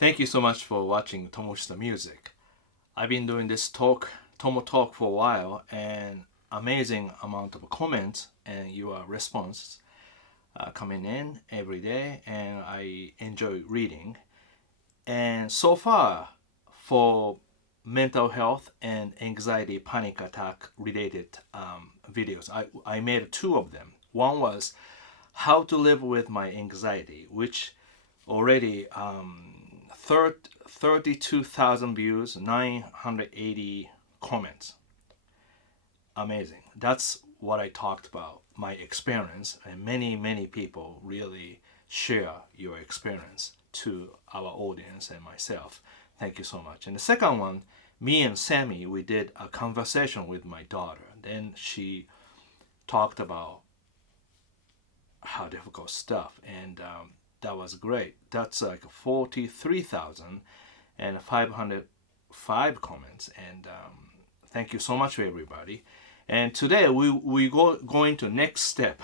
Thank you so much for watching Tomo's Music. I've been doing this Tomo talk for a while, and amazing amount of comments and your response coming in every day, and I enjoy reading. And so far, for mental health and anxiety panic attack related videos, I made two of them. One was how to live with my anxiety, which already 32,000 views, 980 comments. Amazing. That's what I talked about, my experience, and many people really share your experience to our audience and myself. Thank you so much. And the second one, me and Sammy, we did a conversation with my daughter. Then she talked about how difficult stuff, and that was great. That's like 43,505 comments, and thank you so much for everybody. And today we going to next step.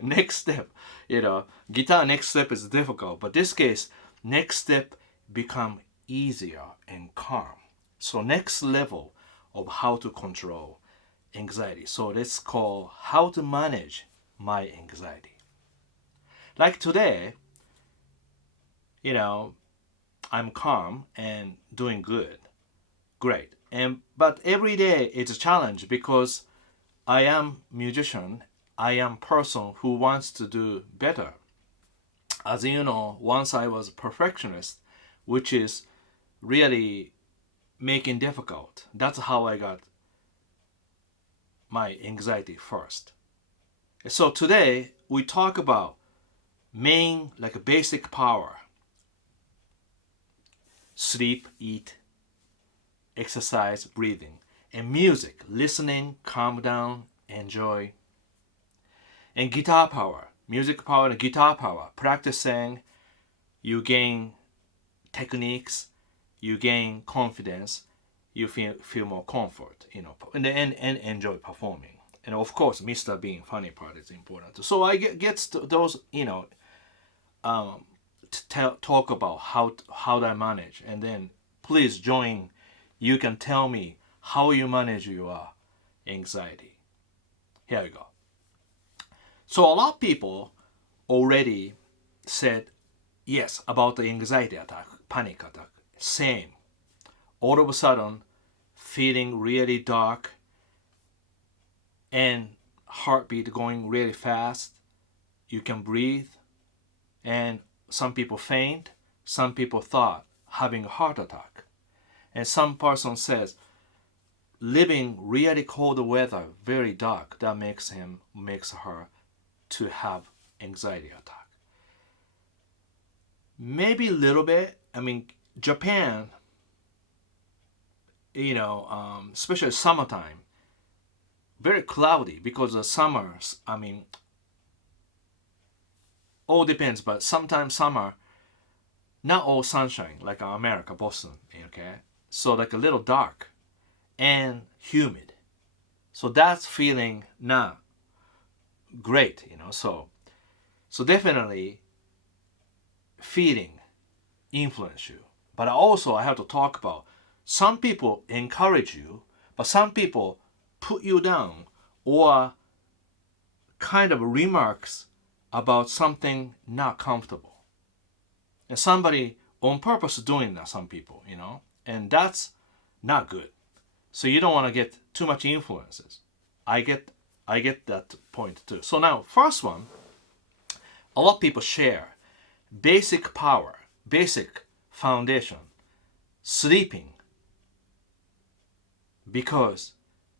Next step, guitar next step is difficult, but this case next step become easier and calm. So next level of how to control anxiety. So let's call how to manage my anxiety. Like today, I'm calm and doing good. Great. But every day it's a challenge because I am musician. I am person who wants to do better. As you know, once I was a perfectionist, which is really making difficult. That's how I got my anxiety first. So today we talk about main, like a basic power: sleep, eat, exercise, breathing, and music, listening, calm down, enjoy. And guitar power, music power and guitar power, practicing, you gain techniques, you gain confidence, you feel more comfort, and enjoy performing. And of course, Mr. Being funny part is important. So I get to those, talk about how I manage, and then please join. You can tell me how you manage your anxiety. Here we go. So a lot of people already said yes about the anxiety attack, panic attack. Same. All of a sudden, feeling really dark and heartbeat going really fast. You can breathe, and some people faint. Some people thought having a heart attack, and some person says living really cold weather, very dark, that makes her to have anxiety attack. Maybe a little bit. Japan, especially summertime, very cloudy because the summers, all depends, but sometimes summer, not all sunshine, like America, Boston, okay? So like a little dark and humid. So that's feeling not great, So definitely feeling influence you. But also I have to talk about some people encourage you, but some people put you down or kind of remarks about something not comfortable. And somebody on purpose doing that, some people, and that's not good. So you don't want to get too much influences. I get that point too. So now, first one, a lot of people share basic power, basic foundation, sleeping, because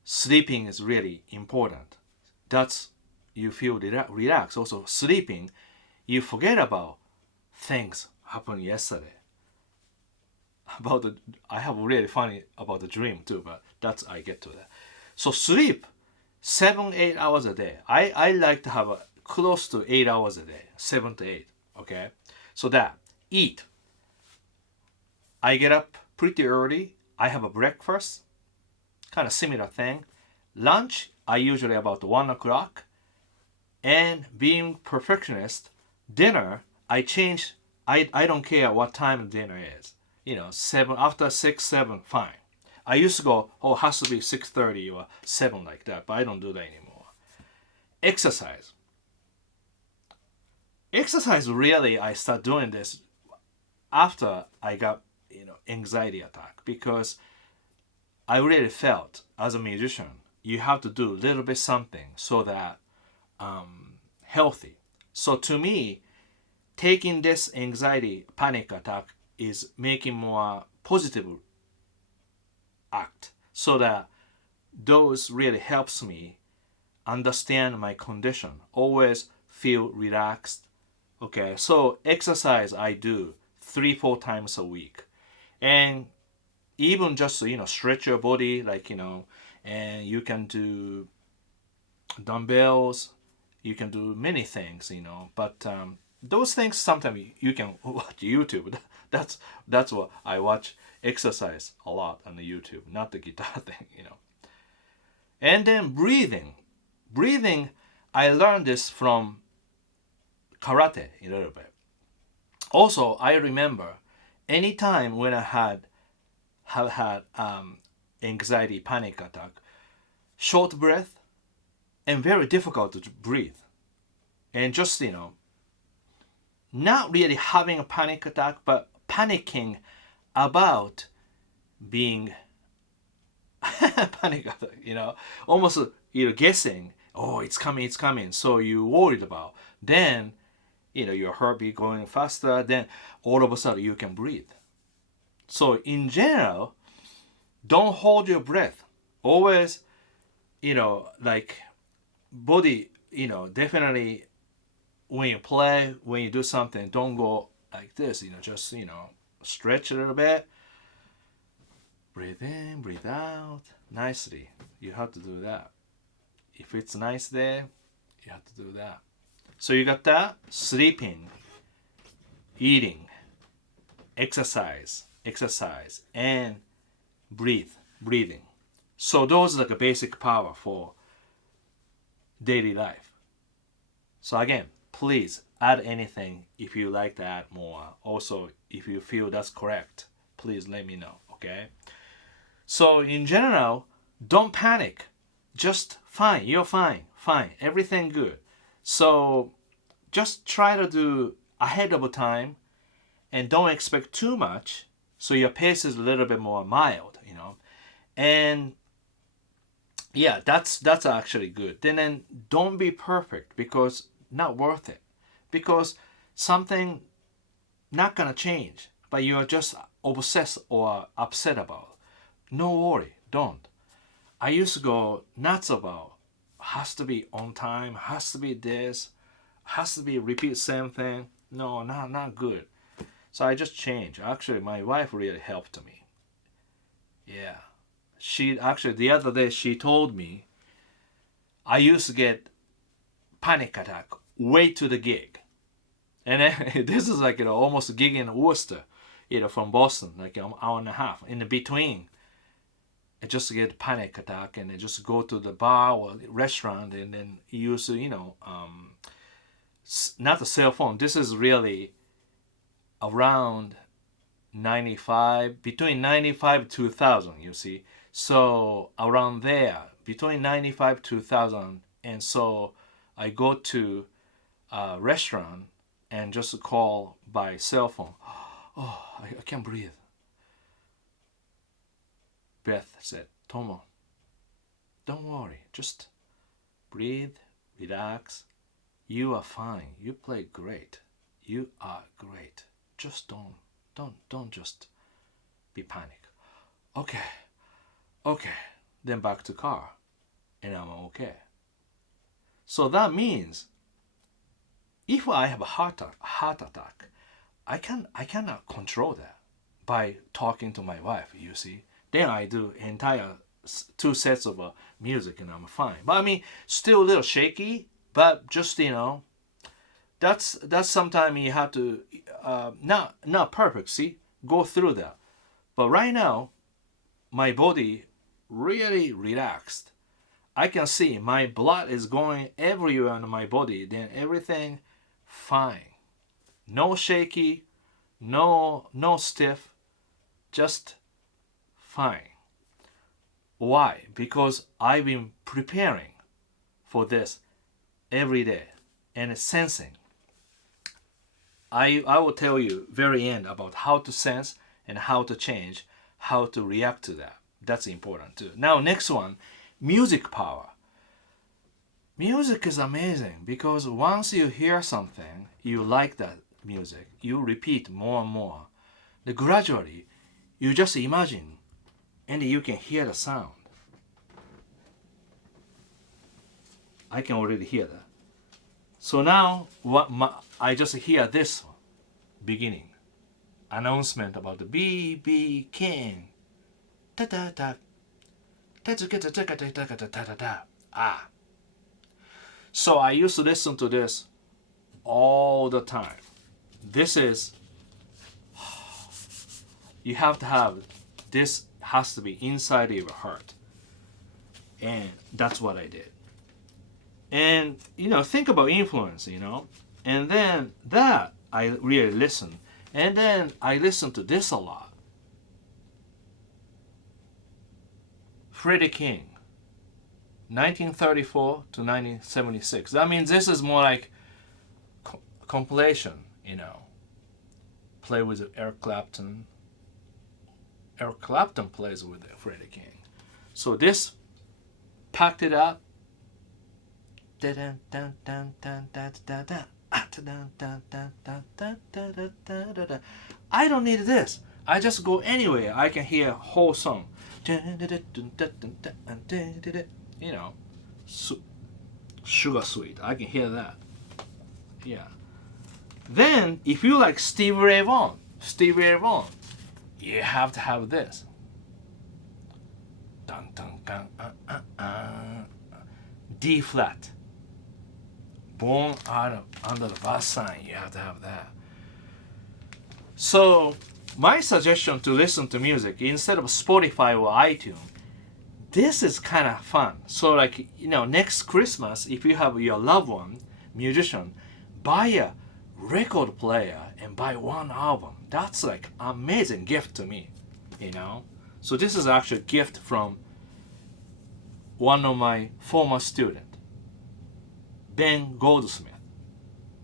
sleeping is really important. That's you feel relaxed. Also, sleeping, you forget about things happened yesterday. I have really funny about the dream too, but I get to that. So sleep 7-8 hours a day. I like to have close to 8 hours a day, 7 to 8. Okay, so that eat. I get up pretty early. I have a breakfast, kind of similar thing. Lunch, I usually about 1 o'clock. And being perfectionist, dinner, I change. I don't care what time dinner is. 7 after 6, 7, fine. I used to go, oh, it has to be 6:30 or 7 like that, but I don't do that anymore. Exercise. Exercise, really, I start doing this after I got, anxiety attack, because I really felt as a musician, you have to do a little bit something so that healthy. So to me, taking this anxiety panic attack is making more positive act, so that those really helps me understand my condition, always feel relaxed. Okay, so exercise I do 3-4 times a week, and even just stretch your body, like and you can do dumbbells, you can do many things, but those things sometimes you can watch YouTube. That's what I watch exercise a lot on the YouTube, not the guitar thing. And then breathing, I learned this from karate a little bit. Also, I remember anytime when I have had anxiety panic attack, short breath and very difficult to breathe, and just not really having a panic attack, but panicking about being panic attack, almost guessing, oh, it's coming, so you worried about. Then your heartbeat going faster, then all of a sudden you can breathe. So in general, don't hold your breath. Always, like body, definitely when you play, when you do something, don't go like this, just, stretch a little bit. Breathe in, breathe out nicely. You have to do that. If it's nice there, you have to do that. So you got that? Sleeping, eating, exercise, and breathing. So those are like a basic power for daily life. So again, please add anything if you like to add more. Also, if you feel that's correct, please let me know, okay? So in general, don't panic. Just fine, you're fine, everything good. So just try to do ahead of time and don't expect too much, so your pace is a little bit more mild, And yeah, that's actually good. Then don't be perfect, because not worth it. Because something not gonna change, but you're just obsessed or upset about. No worry, don't. I used to go nuts about, has to be on time, has to be this, has to be repeat same thing. No, not good. So I just changed. Actually, my wife really helped me. Yeah. She actually, the other day, she told me, I used to get panic attack way to the gig. And then, this is like, almost a gig in Worcester, from Boston, like an hour and a half. In the between, I just get panic attack and I just go to the bar or restaurant and then use, not a cell phone. This is really around 95, between 95 to 2000, you see. So around there, between 95 to 2000. And so I go to a restaurant and just call by cell phone. Oh, I can't breathe. Beth said, Tomo, don't worry, just breathe, relax. You are fine. You play great. You are great. Just don't just be panic. Okay. Then back to car, and I'm okay. So that means if I have a heart attack, I cannot control that by talking to my wife. You see, then I do entire 2 sets of music and I'm fine. But I mean, still a little shaky. But just that's sometimes you have to not perfect. See, go through that. But right now, my body really relaxed. I can see my blood is going everywhere in my body. Then everything fine. No shaky, no stiff. just fine. Why? Because I've been preparing for this every day and sensing. I will tell you very end about how to sense and how to change, how to react to that. That's important too. Now next one, music power. Music is amazing because once you hear something, you like that music, you repeat more and more. Then gradually, you just imagine and you can hear the sound. I can already hear that. So now I just hear this beginning. Announcement about the BB King. Da da da. Ah. So I used to listen to this all the time. This is, you have to have, this has to be inside your heart. And that's what I did. And, think about influence, And then that, I really listen. And then I listen to this a lot. Freddie King, 1934 to 1976. That means this is more like compilation, Play with Eric Clapton. Eric Clapton plays with Freddie King. So this packed it up. I don't need this. I just go anywhere. I can hear whole song. Sugar sweet. I can hear that. Yeah. Then, if you like Stevie Ray Vaughan, you have to have this. D flat. Born under the bus sign, you have to have that. So, my suggestion to listen to music instead of Spotify or iTunes, this is kind of fun. So, next Christmas, if you have your loved one, musician, buy a record player and buy one album. That's like amazing gift to me, So this is actually a gift from one of my former students. Ben Goldsmith.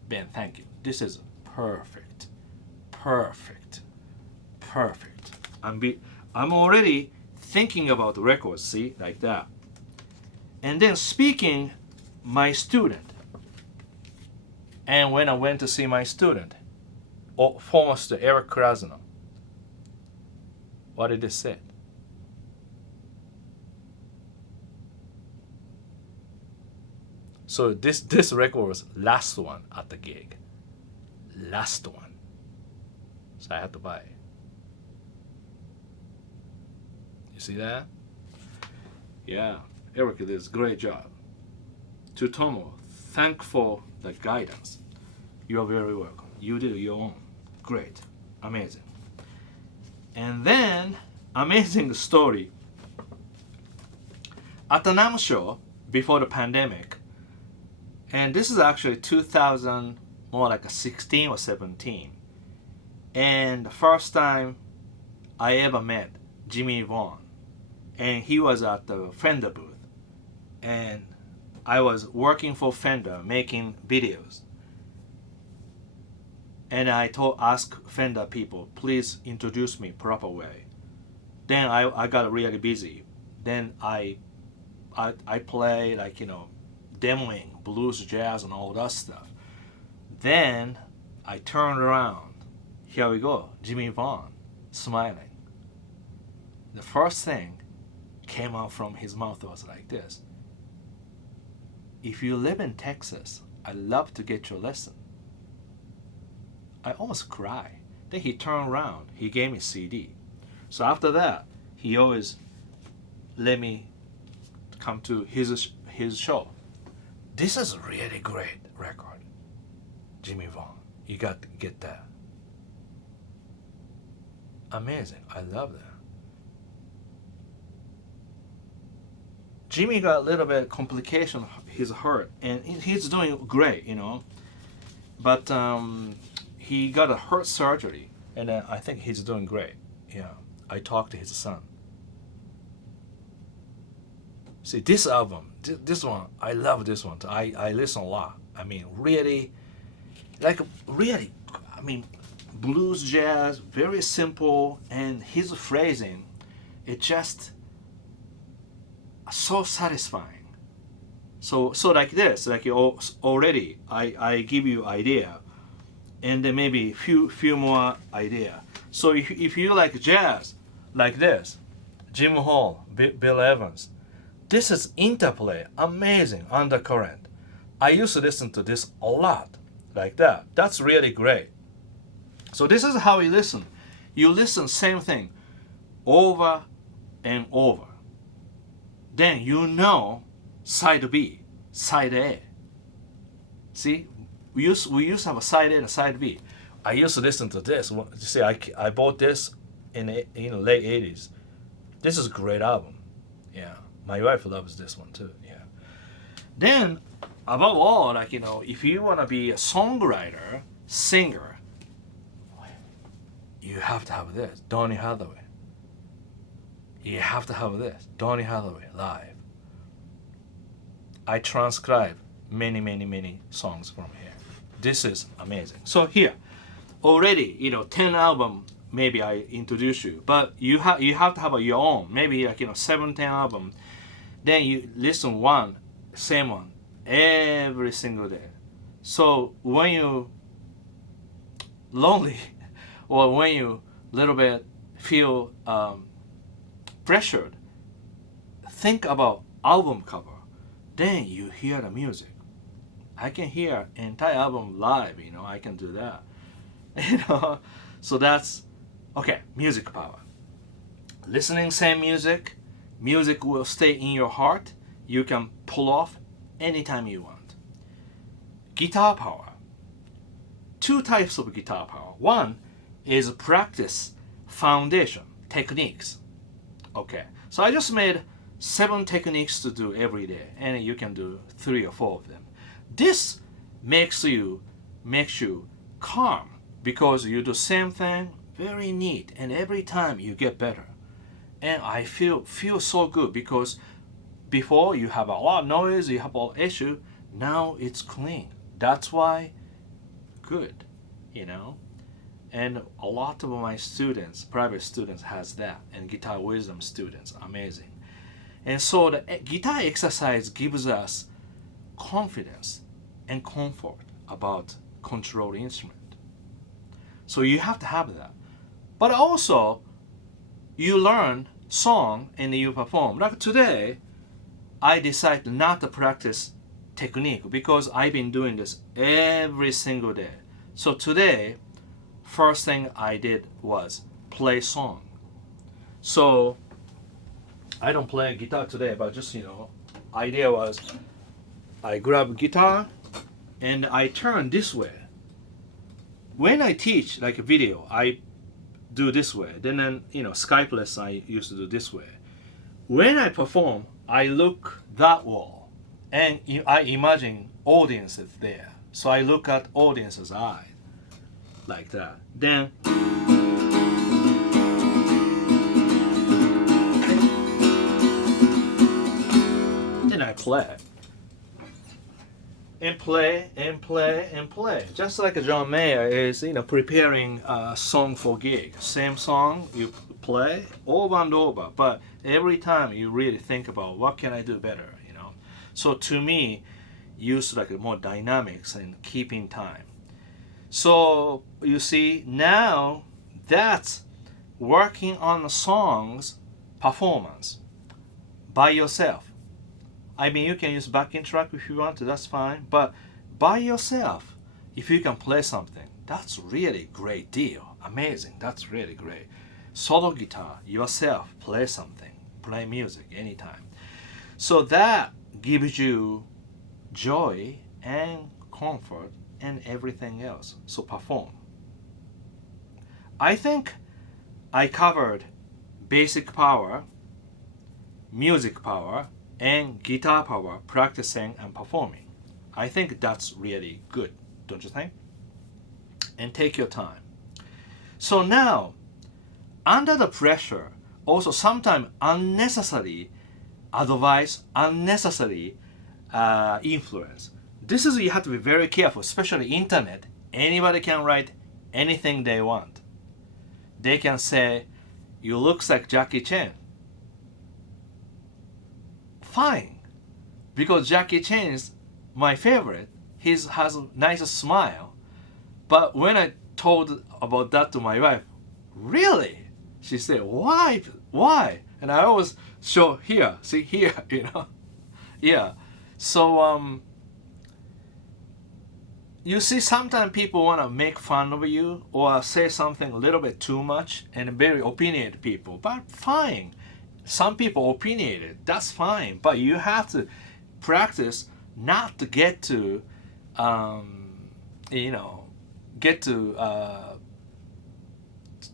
Ben, thank you. This is perfect. I'm already thinking about the records, see, like that. And then speaking my student. And when I went to see my student, former student Eric Krasno, what did he say? So this record was last one at the gig. Last one. So I had to buy it. You see that? Yeah, Eric did a great job. To Tomo, thank for the guidance. You are very welcome. You did your own. Great. Amazing. And then, amazing story. At the NAMM show, before the pandemic, and this is actually 2000, more like a 16 or 17. And the first time I ever met Jimmy Vaughn. And he was at the Fender booth. And I was working for Fender, making videos. And I asked Fender people, please introduce me proper way. Then I got really busy. Then I play demoing blues, jazz, and all that stuff. Then I turned around. Here we go, Jimmy Vaughn, smiling. The first thing came out from his mouth was like this. If you live in Texas, I'd love to get your lesson. I almost cried. Then he turned around. He gave me a CD. So after that, he always let me come to his show. This is a really great record. Jimmy Vaughn. You got to get that. Amazing. I love that. Jimmy got a little bit complication his heart, and he's doing great, But he got a heart surgery, and I think he's doing great. Yeah, I talked to his son. See, this album, this one, I love this one. I listen a lot. I mean, really, I mean, blues jazz, very simple, and his phrasing, it just so satisfying. So like this, like already, I give you idea, and then maybe few more idea. So if you like jazz, like this, Jim Hall, Bill Evans, this is interplay, amazing, undercurrent. I used to listen to this a lot, like that. That's really great. So this is how you listen. You listen same thing over and over. Then you know side B, side A. See, we used to have a side A and a side B. I used to listen to this. See, I bought this in late 80s. This is a great album. Yeah, my wife loves this one too. Yeah. Then, above all, like if you wanna be a songwriter, singer, you have to have this, Donny Hathaway. You have to have this, Donny Hathaway live. I transcribe many songs from here. This is amazing. So here, already 10 album maybe I introduce you, but you have to have your own. Maybe like 7, 10 album. Then you listen same one every single day. So when you lonely or when you little bit feel pressured, think about album cover. Then you hear the music. I can hear entire album live. I can do that. So that's okay. Music power. Listening same music will stay in your heart. You can pull off anytime you want. Guitar power. 2 types of guitar power. One is practice foundation techniques. Okay, so I just made 7 techniques to do every day, and you can do 3 or 4 of them. This makes you calm because you do same thing, very neat, and every time you get better. And I feel so good because before you have a lot of noise, you have a lot of issue. Now it's clean. That's why good, And a lot of my students, private students, has that, and guitar wisdom students, amazing. And so the guitar exercise gives us confidence and comfort about control the instrument. So you have to have that. But also, you learn song and you perform. Like today, I decided not to practice technique because I've been doing this every single day. So today, first thing I did was play song. So I don't play guitar today, but just idea was I grab guitar and I turn this way. When I teach like a video, I do this way. Then Skype lesson I used to do this way. When I perform, I look that wall and I imagine audience is there. So I look at audience's eye like that. Then I play. And play and play and play. Just like John Mayer is, preparing a song for gig. Same song you play over and over, but every time you really think about what can I do better, So to me, use like more dynamics and keeping time. So you see now that's working on the song's performance by yourself. I mean, you can use backing track if you want to, that's fine. But by yourself, if you can play something, that's really great deal. Amazing, that's really great. Solo guitar, yourself, play something, play music anytime. So that gives you joy and comfort and everything else. So perform. I think I covered basic power, music power, and guitar power, practicing and performing. I think that's really good, don't you think? And take your time. So now, under the pressure, also sometimes unnecessary advice, unnecessary influence. This is, you have to be very careful, especially internet. Anybody can write anything they want. They can say, you look like Jackie Chan. Fine, because Jackie Chan is my favorite. He has a nice smile. But when I told about that to my wife, really? She said, why? Why? And I always show here, see here, Yeah. So, you see, sometimes people want to make fun of you or say something a little bit too much, and very opinionated people. But fine. Some people opinionated. That's fine. But you have to practice not to get to,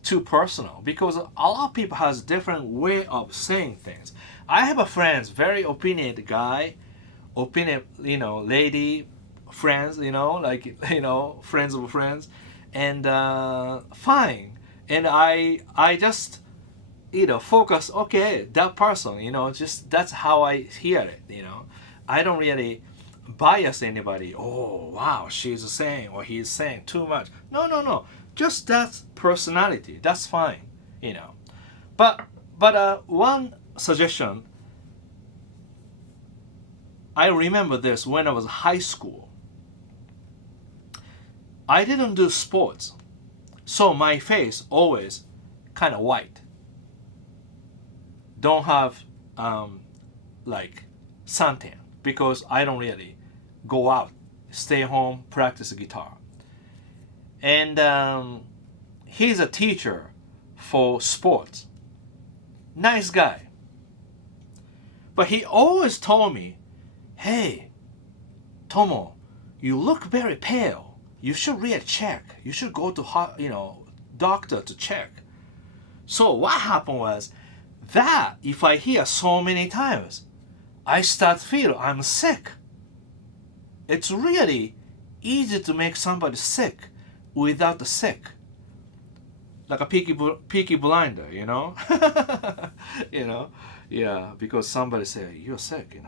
too personal, because a lot of people has different way of saying things. I have a friends, very opinionated guy, lady, friends, friends of friends, and fine. And I just, focus, okay, that person, just that's how I hear it, I don't really bias anybody. Oh, wow, she's saying or he's saying too much. No. Just that personality. That's fine, But one suggestion. I remember this when I was high school. I didn't do sports, so my face always kind of white. Don't have like suntan, because I don't really go out, stay home, practice guitar. And he's a teacher for sports. Nice guy. But he always told me, hey, Tomo, you look very pale. You should really check. You should go to doctor to check. So what happened was that if I hear so many times, I start feel I'm sick. It's really easy to make somebody sick without the sick. Like a peaky blinder, Yeah, because somebody say you're sick,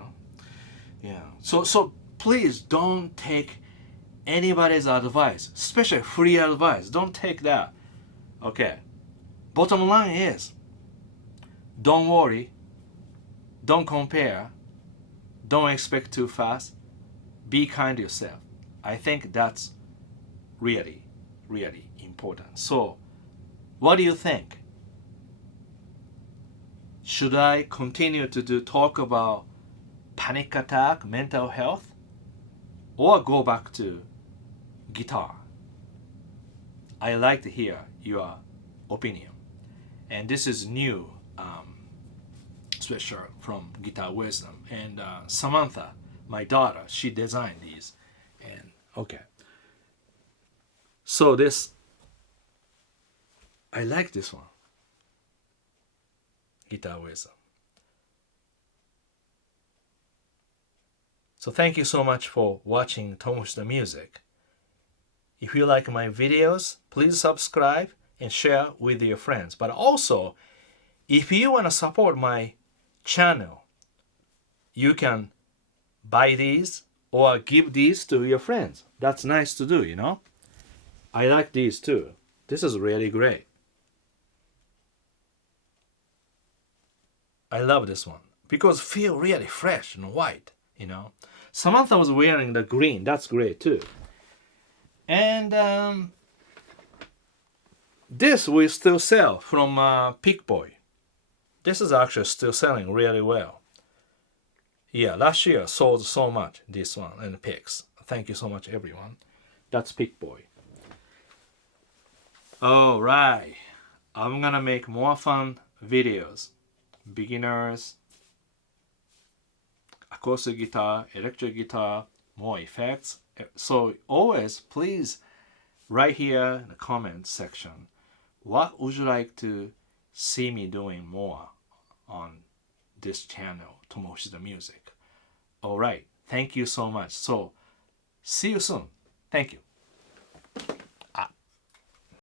Yeah. So please don't take anybody's advice, especially free advice. Don't take that. Okay. Bottom line is, don't worry, don't compare, don't expect too fast, be kind to yourself. I think that's really, really important. So, what do you think? Should I continue to talk about panic attack, mental health, or go back to guitar? I like to hear your opinion. And this is new sweatshirt from Guitar Wisdom. And Samantha, my daughter, she designed these. And okay. So I like this one. Guitar Wisdom. So thank you so much for watching Tomo's the Music. If you like my videos, please subscribe and share with your friends. But also, if you want to support my channel, you can buy these or give these to your friends. That's nice to do, I like these too. This is really great. I love this one because feel really fresh and white, Samantha was wearing the green. That's great too. And this we still sell from Pick Boy. This is actually still selling really well. Yeah, last year sold so much, this one, and Picks. Thank you so much, everyone. That's Pick Boy. Alright, I'm gonna make more fun videos. Beginners, acoustic guitar, electric guitar, more effects. So always, please, right here in the comments section, what would you like to see me doing more on this channel, Tomo's the Music? Alright, thank you so much. So, see you soon. Thank you.